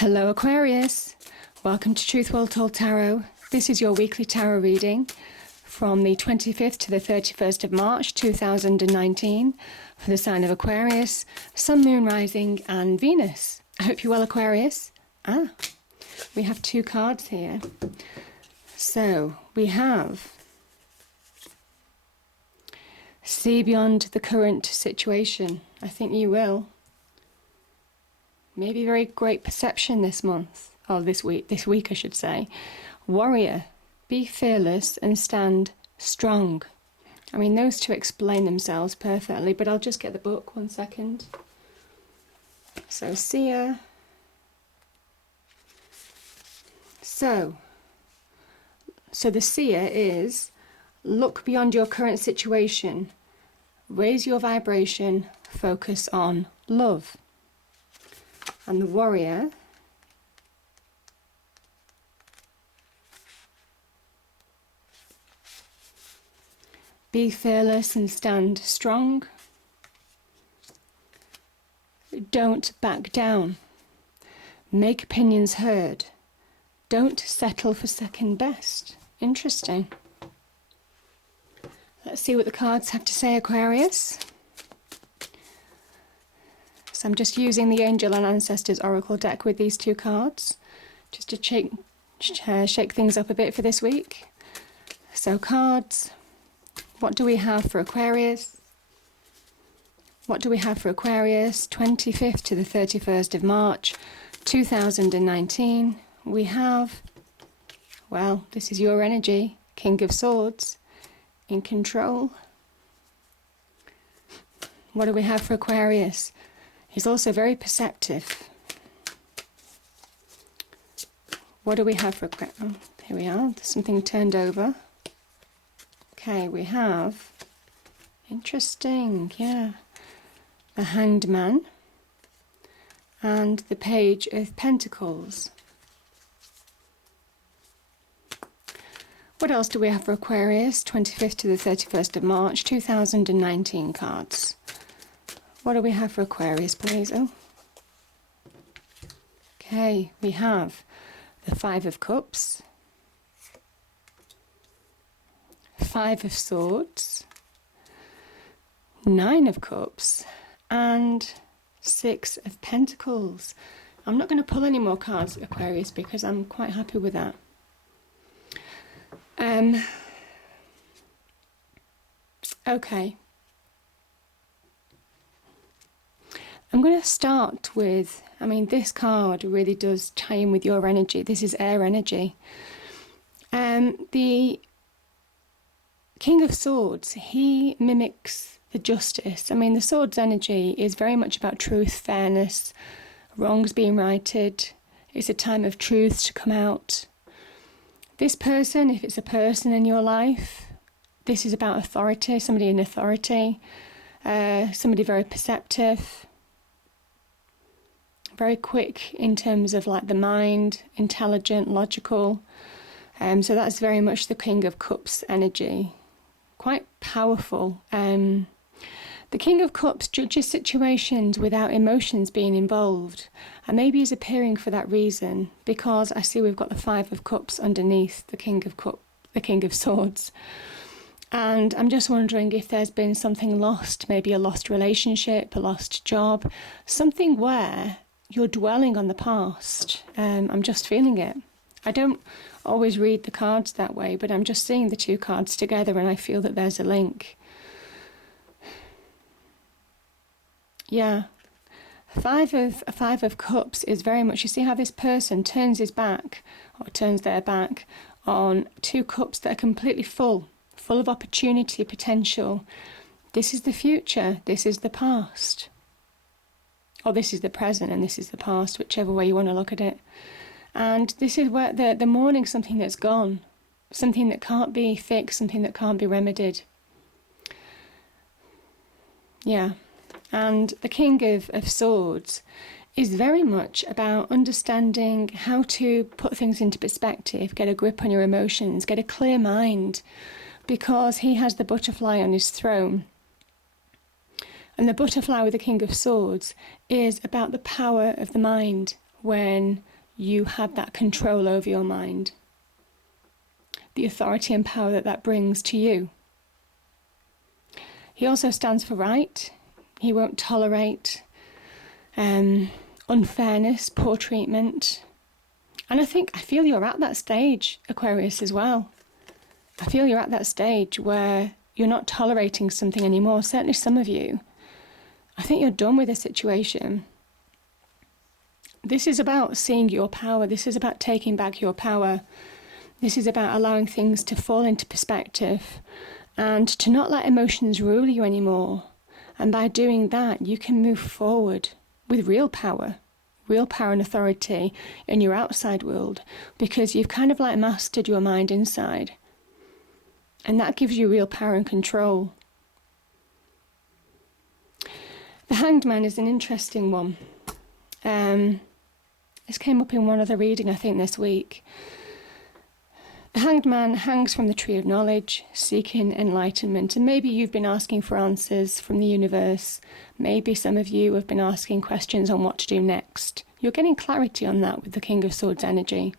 Hello Aquarius, welcome to Truth Well Told Tarot. This is your weekly tarot reading from the 25th to the 31st of March 2019 for the sign of Aquarius, Sun, Moon, Rising and Venus. I hope you're well, Aquarius. We have two cards here. So we have see beyond the current situation. I think you will. Maybe very great perception this month, or this week I should say. Warrior, be fearless and stand strong. I mean, those two explain themselves perfectly, but I'll just get the book 1 second. So, seer. So the seer is, look beyond your current situation, raise your vibration, focus on love. And the warrior be fearless and stand strong. Don't back down. Make opinions heard. Don't settle for second best. Interesting. Let's see what the cards have to say, Aquarius. So I'm just using the Angel and Ancestors Oracle deck with these two cards, just to shake things up a bit for this week. So cards, what do we have for Aquarius? What do we have for Aquarius? 25th to the 31st of March 2019. We have, well, this is your energy, King of Swords, in control. What do we have for Aquarius? He's also very perceptive. What do we have for Aquarius? Oh, here we are. There's something turned over. Okay, we have, interesting, yeah, the Hanged Man and the Page of Pentacles. What else do we have for Aquarius? 25th to the 31st of March 2019 cards. What do we have for Aquarius, please? Oh. Okay, we have the Five of Cups, Five of Swords, Nine of Cups, and Six of Pentacles. I'm not going to pull any more cards, Aquarius, because I'm quite happy with that. Okay. I'm going to start with, I mean, this card really does tie in with your energy. This is air energy. The King of Swords, he mimics the justice. I mean, the Swords energy is very much about truth, fairness, wrongs being righted. It's a time of truth to come out. This person, if it's a person in your life, this is about authority, somebody in authority, somebody very perceptive, very quick in terms of like the mind, intelligent, logical. So that's very much the King of Cups energy. Quite powerful. The King of Cups judges situations without emotions being involved. And maybe he's appearing for that reason, because I see we've got the Five of Cups underneath the King of Swords. And I'm just wondering if there's been something lost, maybe a lost relationship, a lost job, something where you're dwelling on the past. I'm just feeling it. I don't always read the cards that way, but I'm just seeing the two cards together and I feel that there's a link. Yeah. Five of Cups is very much, you see how this person turns his back, or turns their back, on two cups that are completely full of opportunity, potential. This is the future, this is the past. Or this is the present and this is the past, whichever way you want to look at it. And this is where they're mourning something that's gone, something that can't be fixed, something that can't be remedied. Yeah. And the King of Swords is very much about understanding how to put things into perspective, get a grip on your emotions, get a clear mind, because he has the butterfly on his throne. And the butterfly with the King of Swords is about the power of the mind. when you have that control over your mind, the authority and power that that brings to you. He also stands for right. He won't tolerate unfairness, poor treatment. And I feel you're at that stage, Aquarius, as well. I feel you're at that stage where you're not tolerating something anymore. Certainly some of you. I think you're done with a situation. This is about seeing your power. This is about taking back your power. This is about allowing things to fall into perspective and to not let emotions rule you anymore. And by doing that, you can move forward with real power and authority in your outside world, because you've kind of like mastered your mind inside. And that gives you real power and control. The Hanged Man is an interesting one. This came up in one other reading, I think, this week. The Hanged Man hangs from the tree of knowledge, seeking enlightenment. And maybe you've been asking for answers from the universe. Maybe some of you have been asking questions on what to do next. You're getting clarity on that with the King of Swords energy.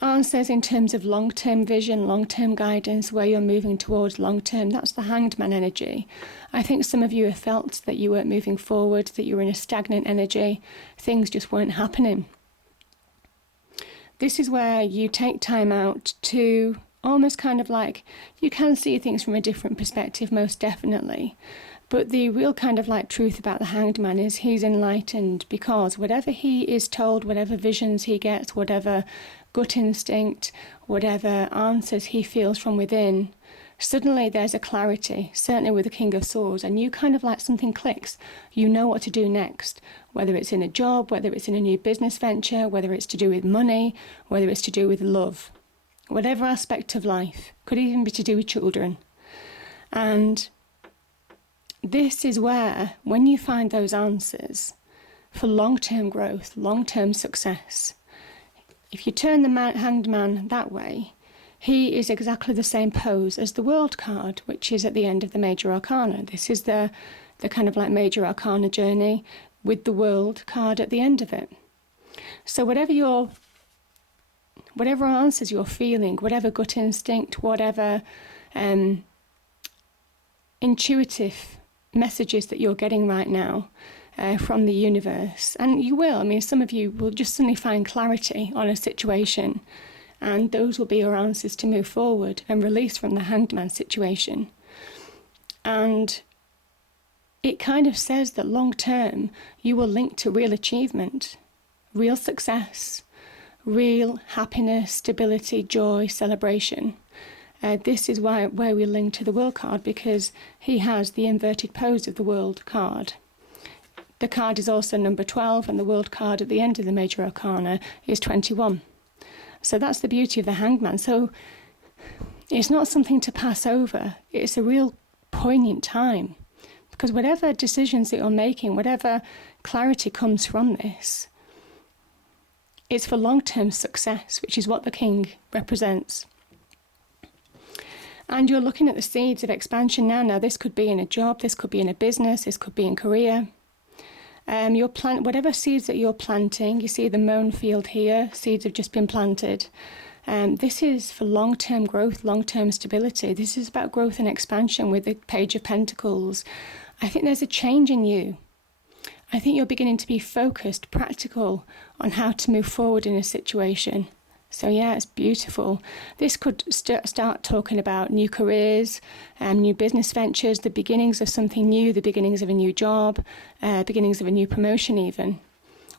Answers in terms of long-term vision, long-term guidance, where you're moving towards long-term. That's the Hanged Man energy. I think some of you have felt that you weren't moving forward, that you were in a stagnant energy. Things just weren't happening. This is where you take time out to almost kind of like, you can see things from a different perspective, most definitely. But the real kind of like truth about the Hanged Man is he's enlightened, because whatever he is told, whatever visions he gets, whatever gut instinct, whatever answers he feels from within, suddenly there's a clarity, certainly with the King of Swords, and you kind of like something clicks. You know what to do next, whether it's in a job, whether it's in a new business venture, whether it's to do with money, whether it's to do with love, whatever aspect of life, could even be to do with children. And this is where, when you find those answers for long-term growth, long-term success, if you turn the Hanged Man that way, he is exactly the same pose as the World card, which is at the end of the Major Arcana. This is the kind of like Major Arcana journey with the World card at the end of it. So whatever answers you're feeling, whatever gut instinct, whatever intuitive messages that you're getting right now from the universe, and you will, I mean, some of you will just suddenly find clarity on a situation, and those will be your answers to move forward and release from the Hanged Man situation. And it kind of says that long term you will link to real achievement, real success, real happiness, stability, joy, celebration. This is where we link to the World card, because he has the inverted pose of the World card. The card is also number 12, and the World card at the end of the Major Arcana is 21. So that's the beauty of the Hanged Man. So it's not something to pass over. It's a real poignant time, because whatever decisions that you're making, whatever clarity comes from this, it's for long-term success, which is what the King represents. And you're looking at the seeds of expansion now. Now, this could be in a job, this could be in a business, this could be in career. Whatever seeds that you're planting, you see the mown field here, seeds have just been planted. This is for long-term growth, long-term stability. This is about growth and expansion with the Page of Pentacles. I think there's a change in you. I think you're beginning to be focused, practical on how to move forward in a situation. So yeah, it's beautiful. This could start talking about new careers, new business ventures, the beginnings of something new, the beginnings of a new job, beginnings of a new promotion even,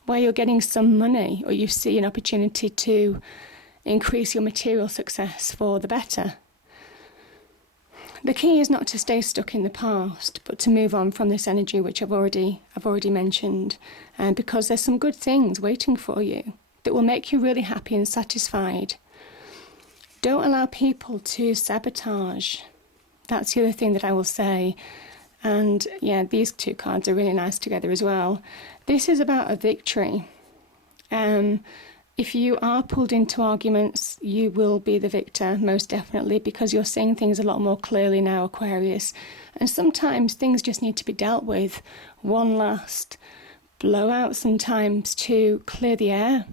where you're getting some money, or you see an opportunity to increase your material success for the better. The key is not to stay stuck in the past, but to move on from this energy, which I've already mentioned, because there's some good things waiting for you that will make you really happy and satisfied. Don't allow people to sabotage. That's the other thing that I will say. And yeah, these two cards are really nice together as well. This is about a victory. If you are pulled into arguments, you will be the victor, most definitely, because you're seeing things a lot more clearly now, Aquarius. And sometimes things just need to be dealt with one last blowout sometimes to clear the air.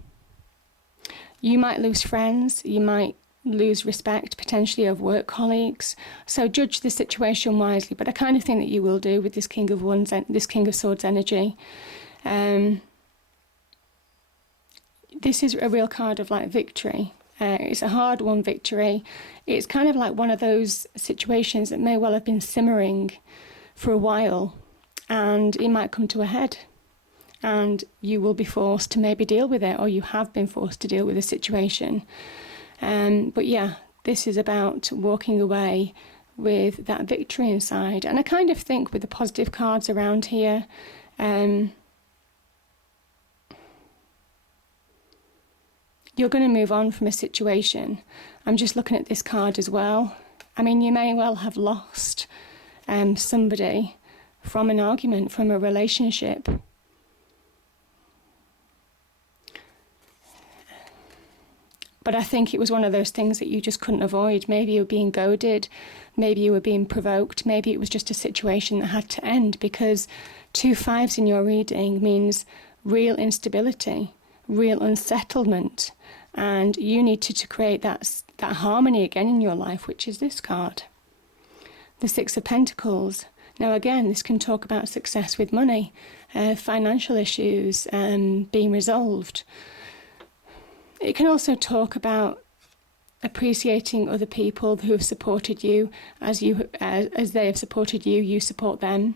You might lose friends, you might lose respect potentially of work colleagues, so judge the situation wisely, but I kind of think that you will do with this King of Swords energy. This is a real card of like victory. It's a hard-won victory. It's kind of like one of those situations that may well have been simmering for a while, and it might come to a head, and you will be forced to maybe deal with it, or you have been forced to deal with the situation. But yeah, this is about walking away with that victory inside. And I kind of think with the positive cards around here, you're going to move on from a situation. I'm just looking at this card as well. I mean, you may well have lost somebody from an argument, from a relationship. But I think it was one of those things that you just couldn't avoid. Maybe you were being goaded, maybe you were being provoked, maybe it was just a situation that had to end, because 2 5s in your reading means real instability, real unsettlement, and you needed to create that harmony again in your life, which is this card, the 6 of Pentacles. Now again, this can talk about success with money, financial issues being resolved. It can also talk about appreciating other people who have supported you as they have supported you, you support them.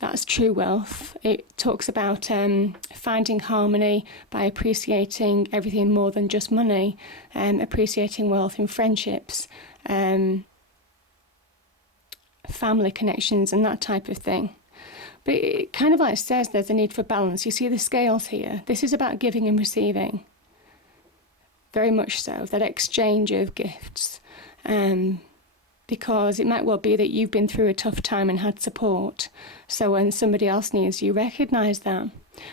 That's true wealth. It talks about finding harmony by appreciating everything more than just money, appreciating wealth in friendships, family connections and that type of thing. But it kind of like says there's a need for balance. You see the scales here. This is about giving and receiving. Very much so, that exchange of gifts. Because it might well be that you've been through a tough time and had support. So when somebody else needs you, recognise that.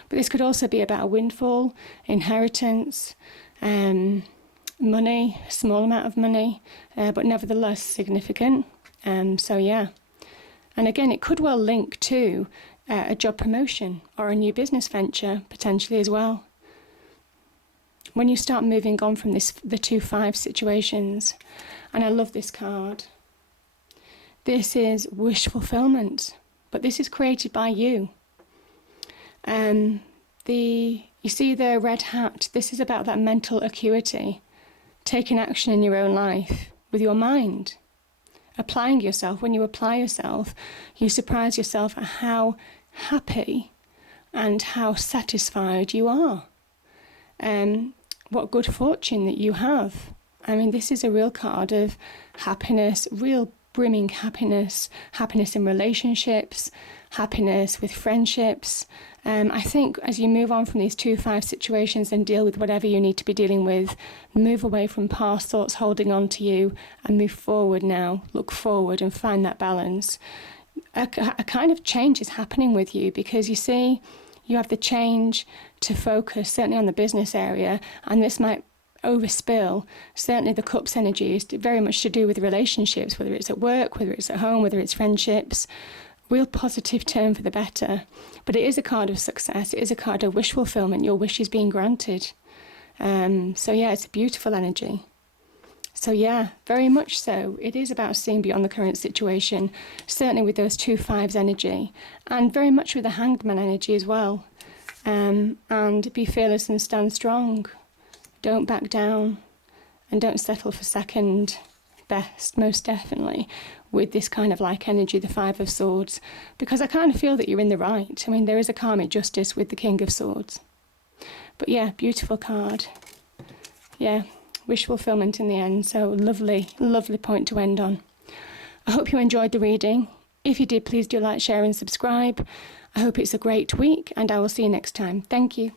But this could also be about a windfall, inheritance, money, a small amount of money, but nevertheless significant. So yeah. And again, it could well link to a job promotion or a new business venture potentially as well. When you start moving on from the 2 5 situations. And I love this card. This is wish fulfillment, but this is created by you. You see the red hat, this is about that mental acuity, taking action in your own life with your mind, applying yourself. When you apply yourself, you surprise yourself at how happy and how satisfied you are. What good fortune that you have. I mean, this is a real card of happiness, real brimming happiness, happiness in relationships, happiness with friendships. I think as you move on from these 2 5 situations and deal with whatever you need to be dealing with, move away from past thoughts holding on to you and move forward now, look forward and find that balance. A kind of change is happening with you, because you see, you have the change to focus, certainly on the business area, and this might overspill. Certainly the Cups energy is very much to do with relationships, whether it's at work, whether it's at home, whether it's friendships. Real positive turn for the better. But it is a card of success. It is a card of wish fulfillment. Your wish is being granted. So yeah, it's a beautiful energy. So yeah, very much so. It is about seeing beyond the current situation, certainly with those 2 5s energy, and very much with the Hanged Man energy as well. And be fearless and stand strong. Don't back down, and don't settle for second best, most definitely, with this kind of like energy, the 5 of Swords, because I kind of feel that you're in the right. I mean, there is a karmic justice with the King of Swords. But yeah, beautiful card. Yeah, wish fulfillment in the end. So lovely, lovely point to end on. I hope you enjoyed the reading. If you did, please do like, share and subscribe. I hope it's a great week, and I will see you next time. Thank you.